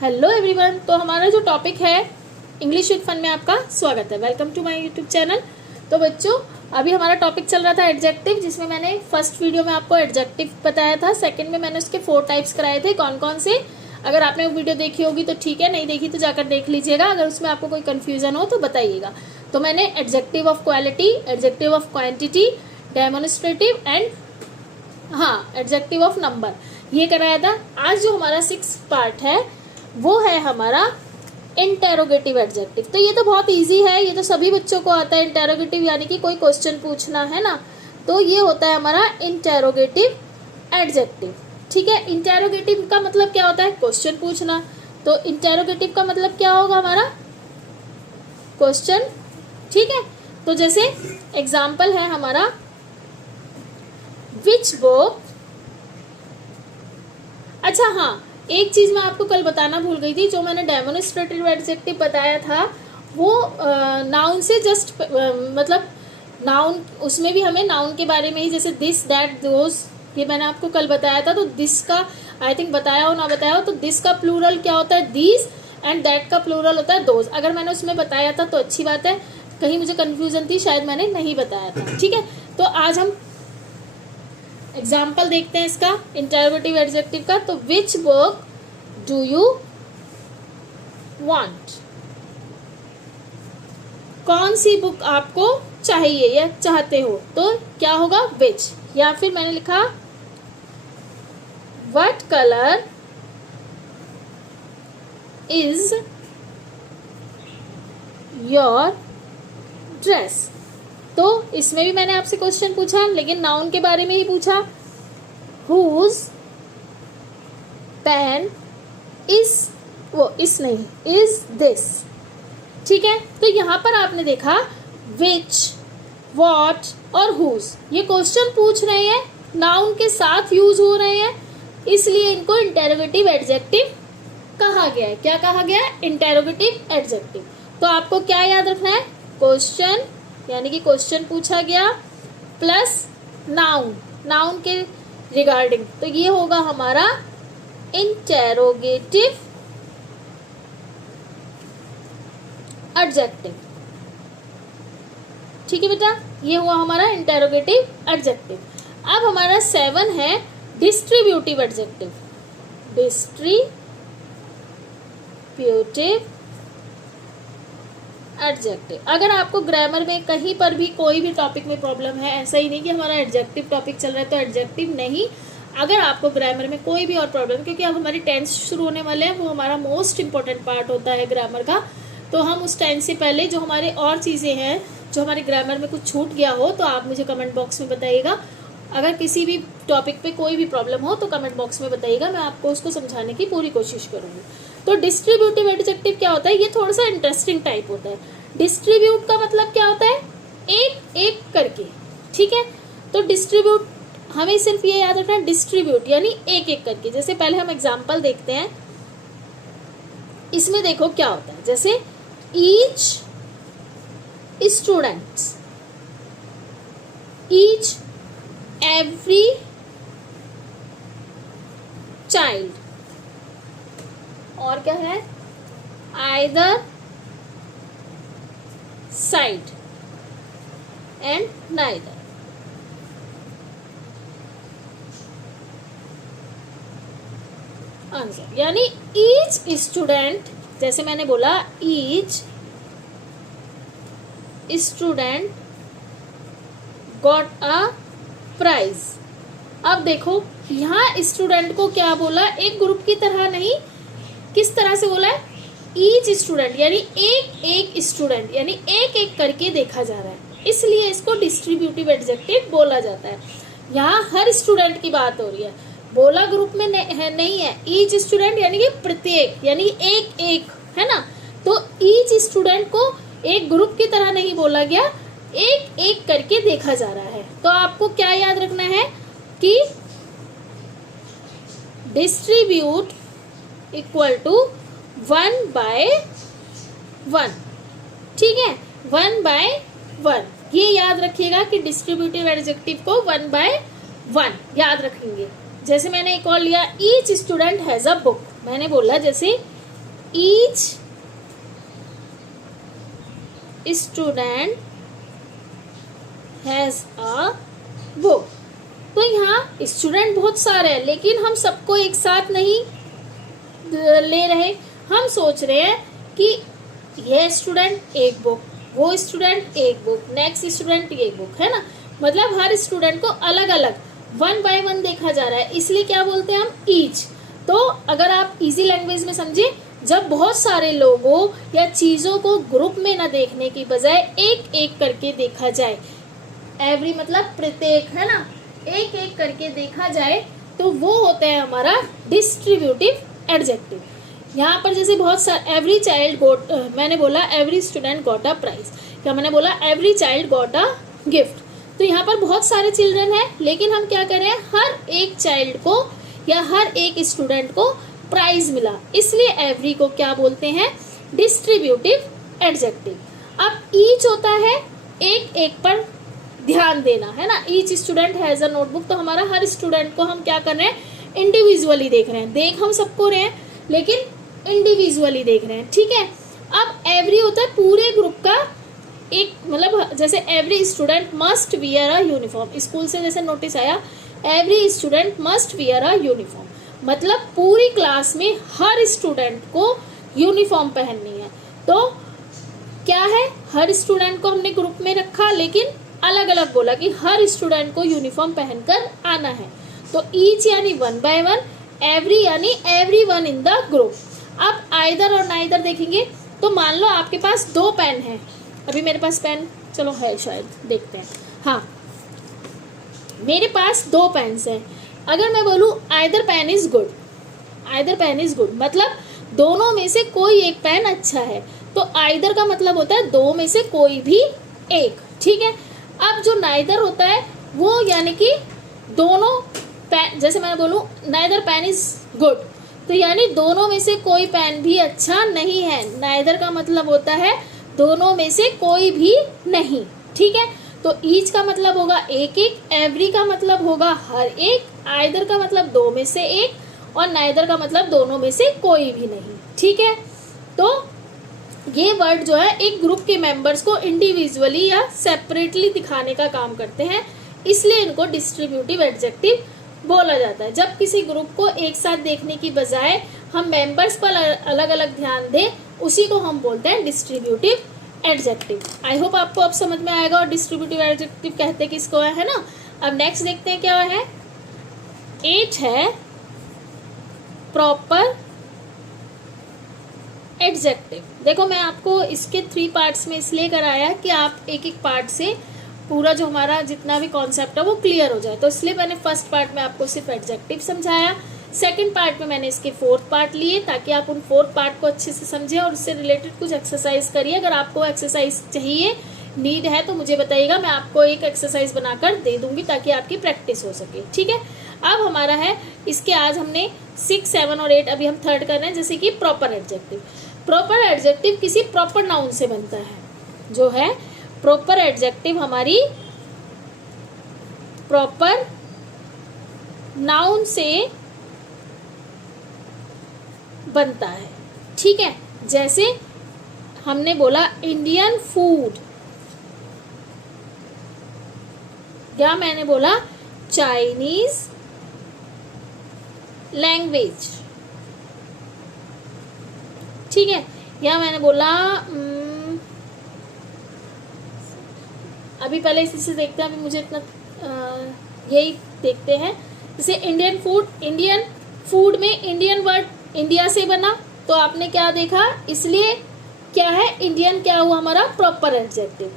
Hello everyone. तो हमारा जो टॉपिक है इंग्लिश विद फन में आपका स्वागत है। Welcome to my YouTube channel. तो बच्चों, अभी हमारा टॉपिक चल रहा था एडजेक्टिव, जिसमें मैंने फर्स्ट वीडियो में आपको एडजेक्टिव बताया था। सेकंड में मैंने उसके 4 टाइप्स कराए थे, कौन कौन से। अगर आपने वो वीडियो देखी होगी तो ठीक है, नहीं देखी तो जाकर देख लीजिएगा। अगर उसमें आपको कोई कन्फ्यूजन हो तो बताइएगा। तो मैंने adjective of quality, adjective of quantity, demonstrative and adjective of number, ये कराया था। आज जो हमारा 6 पार्ट है वो है हमारा इंटेरोगेटिव एडजेक्टिव। तो ये तो बहुत इजी है, ये तो सभी बच्चों को आता है। इंटेरोगेटिव यानी कि कोई क्वेश्चन पूछना है ना, तो ये होता है हमारा इंटेरोगेटिव एडजेक्टिव। ठीक है, इंटेरोगेटिव का मतलब क्या होता है? क्वेश्चन पूछना। तो इंटेरोगेटिव का मतलब क्या होगा? हमारा क्वेश्चन। ठीक है, तो जैसे एग्जाम्पल है हमारा विच बुक। अच्छा हाँ, एक चीज मैं आपको कल बताना भूल गई थी। जो मैंने डेमोन्स्ट्रेटिव एडजेक्टिव बताया था वो नाउन से जस्ट मतलब नाउन, उसमें भी हमें नाउन के बारे में ही, जैसे दिस दैट दोज, ये मैंने आपको कल बताया था। तो दिस का आई थिंक बताया हो ना बताया हो, तो दिस का प्लूरल क्या होता है? दीज, एंड दैट का प्लूरल होता है दोज। अगर मैंने उसमें बताया था तो अच्छी बात है, कहीं मुझे कन्फ्यूजन थी, शायद मैंने नहीं बताया था। ठीक है, तो आज हम एग्जाम्पल देखते हैं इसका इंटेरोगेटिव एडजेक्टिव का। तो which book do you want? कौन सी बुक आपको चाहिए या चाहते हो? तो क्या होगा? विच। या फिर मैंने लिखा what colour is your dress. तो इसमें भी मैंने आपसे क्वेश्चन पूछा, लेकिन नाउन के बारे में ही पूछा। हुज पेन इज, वो इस नहीं, इज दिस। ठीक है, तो यहां पर आपने देखा विच, व्हाट और हुज, ये क्वेश्चन पूछ रहे हैं, नाउन के साथ यूज हो रहे हैं, इसलिए इनको इंटेरोगेटिव एडजेक्टिव कहा गया है। क्या कहा गया है? Interrogative adjective. तो आपको क्या याद रखना है? क्वेश्चन, यानी कि क्वेश्चन पूछा गया, प्लस नाउन, नाउन के रिगार्डिंग। तो ये होगा हमारा इंटेरोगेटिव एडजेक्टिव। ठीक है बेटा, ये हुआ हमारा इंटेरोगेटिव एडजेक्टिव। अब हमारा 7 है डिस्ट्रीब्यूटिव एडजेक्टिव। Distributive adjective. अगर आपको ग्रामर में कहीं पर भी कोई भी टॉपिक में प्रॉब्लम है, ऐसा ही नहीं कि हमारा एडजेक्टिव टॉपिक चल रहा है तो एडजेक्टिव नहीं, अगर आपको ग्रामर में कोई भी और प्रॉब्लम, क्योंकि अब हमारी टेंस शुरू होने वाले हैं, वो हमारा मोस्ट इंपॉर्टेंट पार्ट होता है ग्रामर का। तो हम उस टेंस से पहले जो हमारे और चीज़ें हैं, जो हमारे ग्रामर में कुछ छूट गया हो, तो आप मुझे कमेंट बॉक्स में बताइएगा। अगर किसी भी टॉपिक पे कोई भी प्रॉब्लम हो तो कमेंट बॉक्स में बताइएगा, मैं आपको उसको समझाने की पूरी कोशिश करूँगी। तो डिस्ट्रीब्यूटिव एडजेक्टिव क्या होता है? ये थोड़ा सा इंटरेस्टिंग टाइप होता है। डिस्ट्रीब्यूट का मतलब क्या होता है? एक एक करके। ठीक है, तो डिस्ट्रीब्यूट हमें सिर्फ ये याद रखना है, डिस्ट्रीब्यूट यानी एक एक करके। जैसे पहले हम एग्जांपल देखते हैं, इसमें देखो क्या होता है। जैसे each students, each every child, और क्या है? Either side and neither. Answer यानी ईच स्टूडेंट, जैसे मैंने बोला each student got a prize. अब देखो यहाँ स्टूडेंट को क्या बोला? एक ग्रुप की तरह नहीं, किस तरह से बोला है? ईच स्टूडेंट यानी एक एक स्टूडेंट, यानी एक एक करके देखा जा रहा है, इसलिए इसको डिस्ट्रीब्यूटिव एडजेक्टिव बोला जाता है। यहाँ हर स्टूडेंट की बात हो रही है, बोला ग्रुप में नहीं है। ईच स्टूडेंट यानी कि प्रत्येक, यानी एक एक, है ना। तो ईच स्टूडेंट को एक ग्रुप की तरह नहीं बोला गया, एक एक करके देखा जा रहा है। तो आपको क्या याद रखना है कि डिस्ट्रीब्यूट इक्वल टू 1/1। ठीक है, 1/1, ये याद रखिएगा कि डिस्ट्रीब्यूटिव एडजेक्टिव को 1/1 याद रखेंगे। जैसे मैंने एक और लिया, each student has a book. मैंने बोला जैसे each student has a book. तो यहाँ स्टूडेंट बहुत सारे हैं, लेकिन हम सबको एक साथ नहीं ले रहे। हम सोच रहे हैं कि ये स्टूडेंट एक बुक, वो स्टूडेंट एक बुक, नेक्स्ट स्टूडेंट एक बुक, है ना। मतलब हर स्टूडेंट को अलग अलग 1 बाय 1 देखा जा रहा है, इसलिए क्या बोलते हैं हम, ईच। तो अगर आप इजी लैंग्वेज में समझे, जब बहुत सारे लोगों या चीजों को ग्रुप में ना देखने की बजाय एक एक करके देखा जाए, एवरी मतलब प्रत्येक, है ना, एक एक करके देखा जाए, तो वो होता है हमारा डिस्ट्रीब्यूटिव एडजेक्टिव। यहाँ पर जैसे बहुत सारे, एवरी चाइल्ड गॉट, मैंने बोला every student got a prize, क्या मैंने बोला every child got a gift. तो यहाँ पर बहुत सारे चिल्ड्रन हैं, लेकिन हम क्या कर रहे हैं, हर एक चाइल्ड को या हर एक स्टूडेंट को प्राइज मिला, इसलिए एवरी को क्या बोलते हैं, डिस्ट्रीब्यूटिव एडजेक्टिव। अब ईच होता है एक एक पर ध्यान देना, है ना। Each student has a notebook, तो हमारा हर स्टूडेंट को हम क्या कर रहे हैं, इंडिविजुअली देख रहे हैं। देख हम सबको रहे हैं, लेकिन इंडिविजुअली देख रहे हैं, ठीक है। अब एवरी होता है पूरे ग्रुप का एक, मतलब जैसे every student must wear a uniform, school से जैसे नोटिस आया every student must wear a uniform, मतलब पूरी क्लास में हर स्टूडेंट को यूनिफॉर्म पहननी है। तो क्या है, हर स्टूडेंट को हमने ग्रुप में रखा, लेकिन अलग अलग बोला कि हर स्टूडेंट को यूनिफॉर्म पहनकर आना है। तो ईच यानी 1 बाय 1, एवरी यानी एवरीवन इन द ग्रुप। अब आइदर और नाइदर देखेंगे, तो मान लो आपके पास 2 पेन है, अभी मेरे पास पेन चलो है शायद, देखते हैं, हाँ मेरे पास 2 पेन्स हैं। अगर मैं बोलूँ either pen is good, either pen is good मतलब दोनों में से कोई एक पेन अच्छा है, तो आइदर का मतलब होता है दो में से कोई भी एक, ठीक है। अब जो नाइदर होता है वो यानी कि दोनों पेन, जैसे मैं बोलूँ नाइदर पेन इज गुड, तो यानी दोनों में से कोई पेन भी अच्छा नहीं है। नाइदर का मतलब होता है दोनों में से कोई भी नहीं, ठीक है। तो ईच का मतलब होगा एक एक, एवरी का मतलब होगा हर एक, आइदर का मतलब दो में से एक, और नाइदर का मतलब दोनों में से कोई भी नहीं, ठीक है। तो ये वर्ड जो है एक ग्रुप के मेंबर्स को इंडिविजुअली या सेपरेटली दिखाने का काम करते हैं, इसलिए इनको डिस्ट्रीब्यूटिव एडजेक्टिव बोला जाता है। जब किसी ग्रुप को एक साथ देखने की बजाय हम मेंबर्स पर अलग अलग ध्यान दें, उसी को हम बोलते हैं डिस्ट्रीब्यूटिव एडजेक्टिव। आई होप आपको अब समझ में आएगा और डिस्ट्रीब्यूटिव एडजेक्टिव कहते किसको है ना। अब नेक्स्ट देखते हैं क्या है। 8 है प्रॉपर एडजेक्टिव। देखो मैं आपको इसके 3 पार्ट्स में इसलिए कराया कि आप एक एक पार्ट से पूरा जो हमारा जितना भी कॉन्सेप्ट है वो क्लियर हो जाए, तो इसलिए मैंने फर्स्ट पार्ट में आपको सिर्फ एडजेक्टिव समझाया, सेकंड पार्ट में मैंने इसके 4th पार्ट लिए ताकि आप उन 4th पार्ट को अच्छे से समझें और उससे रिलेटेड कुछ एक्सरसाइज करिए। अगर आपको एक्सरसाइज चाहिए, नीड है, तो मुझे बताइएगा, मैं आपको एक एक्सरसाइज बनाकर दे दूंगी ताकि आपकी प्रैक्टिस हो सके, ठीक है। अब हमारा है इसके, आज हमने 6, 7 और 8, अभी हम 3rd कर रहे हैं, जैसे कि प्रॉपर एडजेक्टिव। प्रॉपर एडजेक्टिव किसी प्रॉपर नाउन से बनता है, जो है प्रॉपर एडजेक्टिव हमारी प्रॉपर नाउन से बनता है, ठीक है। जैसे हमने बोला इंडियन फूड, या मैंने बोला चाइनीज लैंग्वेज, ठीक है, या मैंने बोला अभी पहले इसी से देखते हैं, अभी मुझे इतना यही देखते हैं। जैसे इंडियन फूड, इंडियन फूड में इंडियन वर्ड इंडिया से बना, तो आपने क्या देखा, इसलिए क्या है इंडियन क्या हुआ हमारा प्रॉपर एडजेक्टिव।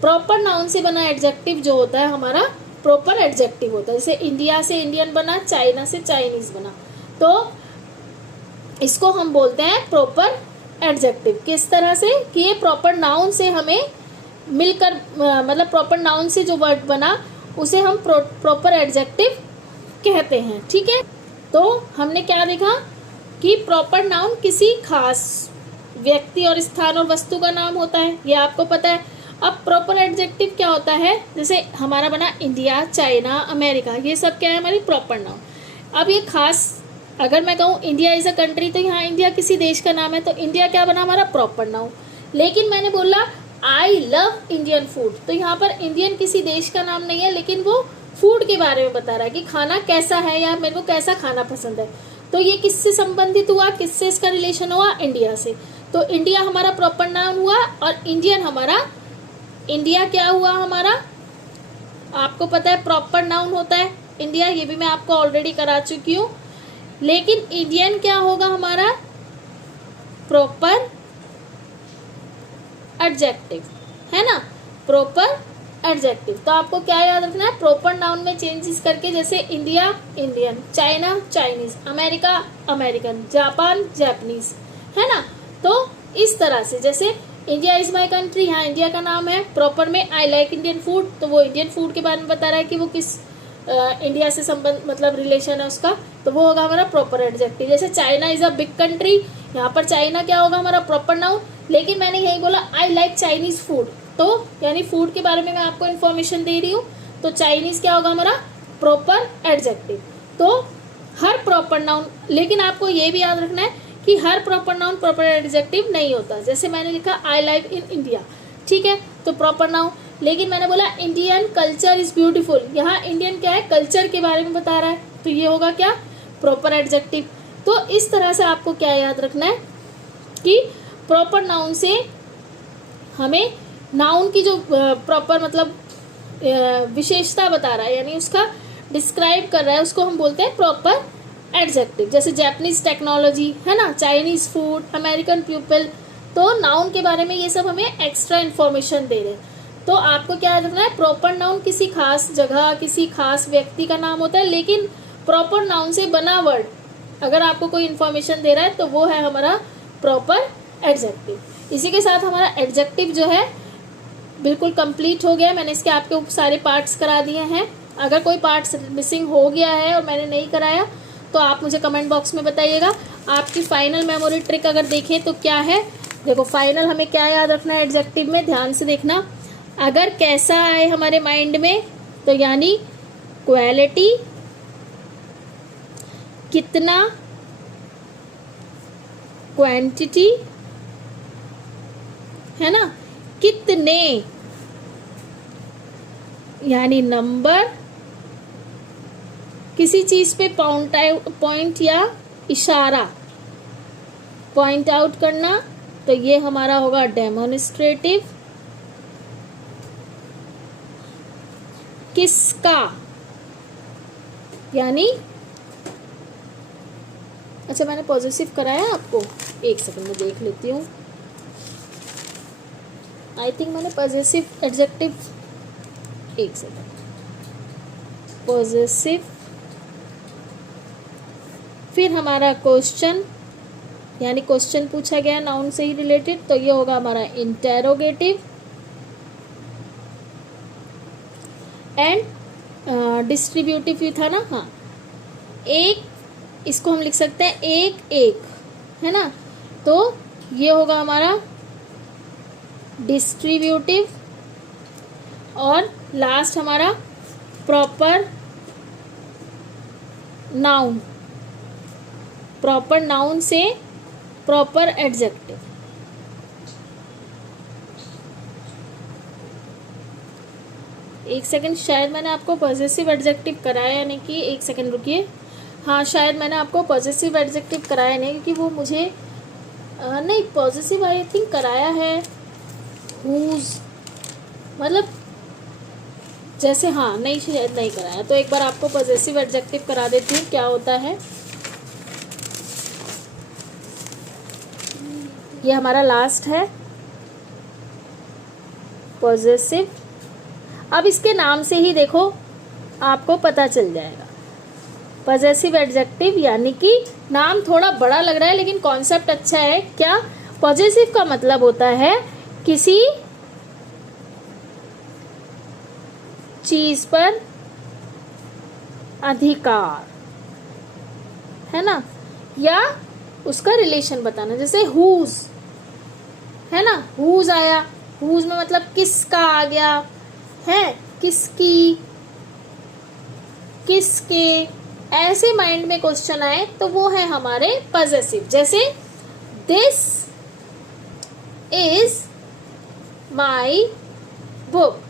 प्रॉपर नाउन से बना एडजेक्टिव जो होता है हमारा प्रॉपर एडजेक्टिव होता है। जैसे इंडिया से इंडियन बना, चाइना से चाइनीज बना, तो इसको हम बोलते हैं प्रॉपर एडजेक्टिव। किस तरह से कि ये प्रॉपर नाउन से हमें मिलकर, मतलब प्रॉपर नाउन से जो वर्ड बना उसे हम प्रॉपर एडजेक्टिव कहते हैं, ठीक है। तो हमने क्या देखा कि प्रॉपर नाउन किसी खास व्यक्ति और स्थान और वस्तु का नाम होता है, ये आपको पता है। अब प्रॉपर एडजेक्टिव क्या होता है, जैसे हमारा बना इंडिया, चाइना, अमेरिका, ये सब क्या है हमारी प्रॉपर नाउन। अब ये खास अगर मैं कहूँ इंडिया इज अ कंट्री, तो यहाँ इंडिया किसी देश का नाम है, तो इंडिया क्या बना हमारा प्रॉपर नाउन। लेकिन मैंने बोला आई लव इंडियन फूड, तो यहाँ पर इंडियन किसी देश का नाम नहीं है, लेकिन वो फूड के बारे में बता रहा है कि खाना कैसा है या मेरे को कैसा खाना पसंद है। तो ये किससे संबंधित हुआ, किससे इसका रिलेशन हुआ, इंडिया से। तो इंडिया हमारा प्रॉपर नाउन हुआ और इंडियन हमारा, इंडिया क्या हुआ हमारा, आपको पता है प्रॉपर नाउन होता है इंडिया, ये भी मैं आपको ऑलरेडी करा चुकी हूँ। लेकिन इंडियन क्या होगा हमारा, प्रॉपर एडजेक्टिव, है ना, प्रॉपर एडजेक्टिव। तो आपको क्या याद रखना है, प्रॉपर नाउन में चेंजेस करके, जैसे India Indian, China Chinese, America American, Japan Japanese, है ना। तो इस तरह से, जैसे इंडिया इज माई कंट्री, यहाँ इंडिया का नाम है, प्रॉपर में आई लाइक इंडियन फूड, तो वो इंडियन फूड के बारे में बता रहा है कि वो किस इंडिया से संबंध मतलब रिलेशन है उसका, तो वो होगा हमारा प्रॉपर एडजेक्टिव। जैसे China is a big country, यहाँ पर चाइना क्या होगा हमारा प्रॉपर नाउन, लेकिन मैंने यही बोला आई लाइक चाइनीज फूड, तो यानी फूड के बारे में मैं आपको इन्फॉर्मेशन दे रही हूँ, तो चाइनीज क्या होगा हमारा प्रॉपर एडजेक्टिव। तो हर प्रॉपर नाउन, लेकिन आपको ये भी याद रखना है कि हर प्रॉपर नाउन प्रॉपर एडजेक्टिव नहीं होता। जैसे मैंने लिखा आई लाइव इन इंडिया, ठीक है, तो प्रॉपर नाउन। लेकिन मैंने बोला इंडियन कल्चर इज ब्यूटीफुल, यहाँ इंडियन क्या है, कल्चर के बारे में बता रहा है, तो ये होगा क्या, प्रॉपर एडजेक्टिव। तो इस तरह से आपको क्या याद रखना है कि प्रॉपर नाउन से हमें नाउन की जो प्रॉपर मतलब विशेषता बता रहा है, यानी उसका डिस्क्राइब कर रहा है, उसको हम बोलते हैं प्रॉपर एडजेक्टिव। जैसे जैपनीज टेक्नोलॉजी, है ना, चाइनीज फूड, अमेरिकन पीपल, तो नाउन के बारे में ये सब हमें एक्स्ट्रा इन्फॉर्मेशन दे रहे हैं। तो आपको क्या रखना है, प्रॉपर नाउन किसी खास जगह, किसी खास व्यक्ति का नाम होता है, लेकिन प्रॉपर नाउन से बना वर्ड अगर आपको कोई इन्फॉर्मेशन दे रहा है तो वो है हमारा प्रॉपर एडजेक्टिव। इसी के साथ हमारा एडजेक्टिव जो है बिल्कुल कंप्लीट हो गया। मैंने इसके आपके सारे पार्ट्स करा दिए हैं। अगर कोई पार्ट्स मिसिंग हो गया है और मैंने नहीं कराया तो आप मुझे कमेंट बॉक्स में बताइएगा। आपकी फाइनल मेमोरी ट्रिक अगर देखें तो क्या है, देखो फाइनल हमें क्या याद रखना है एडजेक्टिव में, ध्यान से देखना। अगर कैसा आए हमारे माइंड में तो यानी क्वालिटी, कितना, क्वांटिटी, है ना, कितने यानी नंबर, किसी चीज पे पॉइंट या इशारा, पॉइंट आउट करना, तो ये हमारा होगा डेमोन्स्ट्रेटिव। किसका यानी, अच्छा मैंने पॉजिटिव कराया आपको, एक सेकंड में देख लेती हूँ। आई थिंक मैंने पॉजिटिव एडजेक्टिव, एक सेकंड, पॉजिटिव, फिर हमारा क्वेश्चन यानी क्वेश्चन पूछा गया नाउन से ही रिलेटेड, तो ये होगा हमारा इंटेरोगेटिव। एंड डिस्ट्रीब्यूटिव भी था ना, हाँ, एक, इसको हम लिख सकते हैं एक एक, है ना, तो ये होगा हमारा डिस्ट्रीब्यूटिव। और लास्ट हमारा प्रॉपर नाउन, प्रॉपर नाउन से प्रॉपर एडजेक्टिव। एक सेकंड, शायद मैंने आपको पॉजिटिव एडजेक्टिव कराया नहीं कि, एक सेकंड रुकिए, हाँ शायद मैंने आपको पॉजिटिव एडजेक्टिव कराया नहीं, क्योंकि वो मुझे नहीं, पॉजिटिव आई थिंक कराया है, हुज मतलब जैसे, हाँ नहीं शायद नहीं कराया, तो एक बार आपको पॉजिटिव एडजेक्टिव करा देती हूँ क्या होता है। ये हमारा लास्ट है पॉजिटिव। अब इसके नाम से ही देखो आपको पता चल जाएगा, पॉजिटिव एडजेक्टिव यानी कि नाम थोड़ा बड़ा लग रहा है लेकिन कॉन्सेप्ट अच्छा है। क्या, पॉजिटिव का मतलब होता है किसी चीज पर अधिकार, है ना, या उसका रिलेशन बताना। जैसे हुज, है ना, हुज आया, हुज में मतलब किसका आ गया है, किसकी, किसके, ऐसे माइंड में क्वेश्चन आए तो वो है हमारे पजेसिव। जैसे दिस इज माई बुक।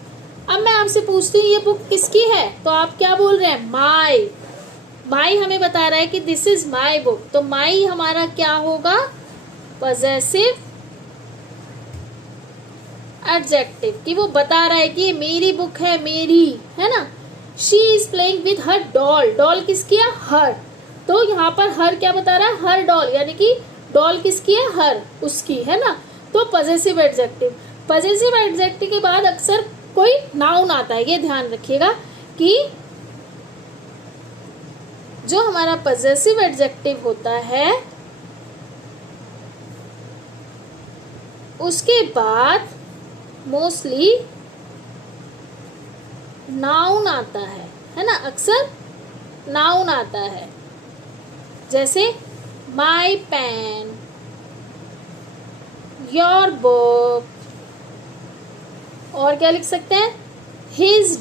अब मैं आपसे पूछती हूँ ये बुक किसकी है, तो आप क्या बोल रहे हैं, माई। माई हमें बता रहा है कि दिस इज माई बुक, तो माई हमारा क्या होगा, पजेसिव एडजेक्टिव, कि वो बता रहा है कि ये मेरी बुक है, मेरी है ना। She is playing with her doll. Doll किसकी है, हर। तो यहाँ पर हर क्या बता रहा है, हर डॉल, यानी कि डॉल किसकी है, हर, उसकी, है ना। तो पजेसिव एडजेक्टिव। पजेसिव एडजेक्टिव के बाद अक्सर कोई नाउन आता है, ये ध्यान रखिएगा कि जो हमारा पजेसिव एडजेक्टिव होता है उसके बाद मोस्टली नाउन आता है ना, अक्सर नाउन आता है। जैसे माई पेन, योर बुक, और क्या लिख सकते हैं, हिज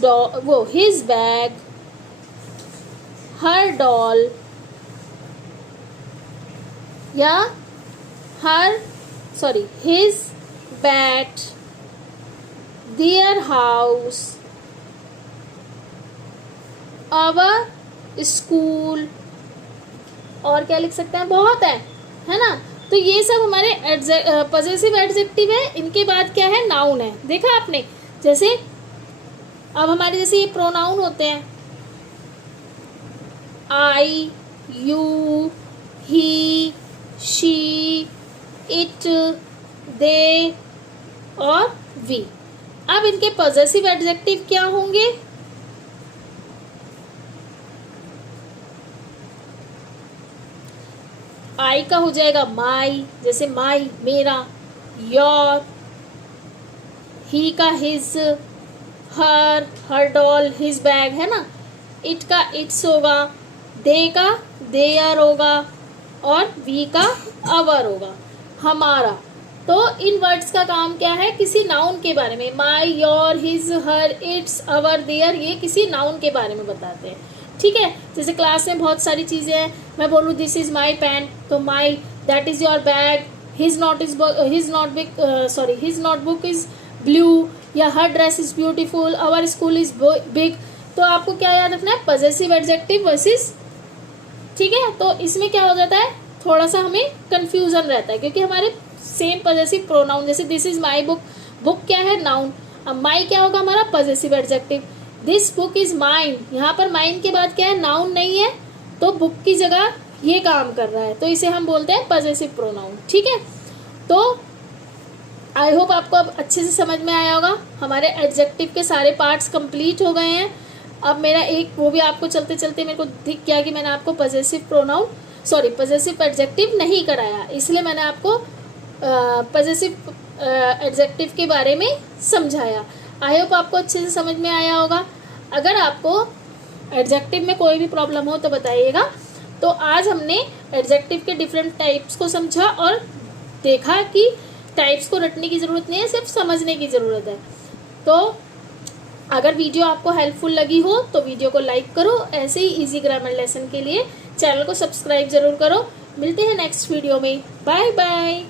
बैग, हर डॉल, या his bat, their house, our school, और क्या लिख सकते हैं, बहुत है ना। तो ये सब हमारे पजेसिव एडजेक्टिव है। इनके बाद क्या है, नाउन है। देखा आपने, जैसे अब हमारे जैसे ये प्रोनाउन होते हैं, आई, यू, ही, शी, इट, दे और वी। अब इनके पजेसिव एडजेक्टिव क्या होंगे, आई का हो जाएगा माई, जैसे माई मेरा, योर, ही का हिज, हर डॉल, हिज बैग, है ना। इट का इट्स होगा, दे का देयर होगा, और वी का अवर होगा, हमारा। तो इन वर्ड्स का काम क्या है, किसी नाउन के बारे में, my, your, his, her, its, our, their, ये किसी नाउन के बारे में बताते हैं। ठीक है, जैसे क्लास में बहुत सारी चीज़ें हैं, मैं बोलूँ दिस इज माई पेन, तो my, that is your bag, his notebook is blue, या her dress is beautiful, our school is big. तो आपको क्या याद रखना है, पजेसिव एडजेक्टिव वर्सेस, ठीक है। तो इसमें क्या हो जाता है, थोड़ा सा हमें कंफ्यूजन रहता है, क्योंकि हमारे सेम पजेसिव प्रोनाउन, जैसे this is my book, book क्या है, नाउन, अब माई क्या होगा हमारा possessive adjective. This book is mine, यहाँ पर माइन के बाद क्या है, नाउन नहीं है, तो बुक की जगह ये काम कर रहा है, तो इसे हम बोलते हैं पजेसिव प्रोनाउन। ठीक है, तो आई होप आपको अब अच्छे से समझ में आया होगा। हमारे एडजेक्टिव के सारे पार्ट्स कंप्लीट हो गए हैं। अब मेरा एक वो भी आपको चलते चलते मेरे को दिख गया कि मैंने आपको पजेसिव एडजेक्टिव नहीं कराया, इसलिए मैंने आपको पजेसिव एडजेक्टिव के बारे में समझाया। आई होप आपको अच्छे से समझ में आया होगा। अगर आपको एडजेक्टिव में कोई भी प्रॉब्लम हो तो बताइएगा। तो आज हमने एडजेक्टिव के डिफरेंट टाइप्स को समझा और देखा कि टाइप्स को रटने की ज़रूरत नहीं है, सिर्फ समझने की ज़रूरत है। तो अगर वीडियो आपको हेल्पफुल लगी हो तो वीडियो को लाइक करो, ऐसे ही इजी ग्रामर लेसन के लिए चैनल को सब्सक्राइब जरूर करो। मिलते हैं नेक्स्ट वीडियो में, बाय बाय।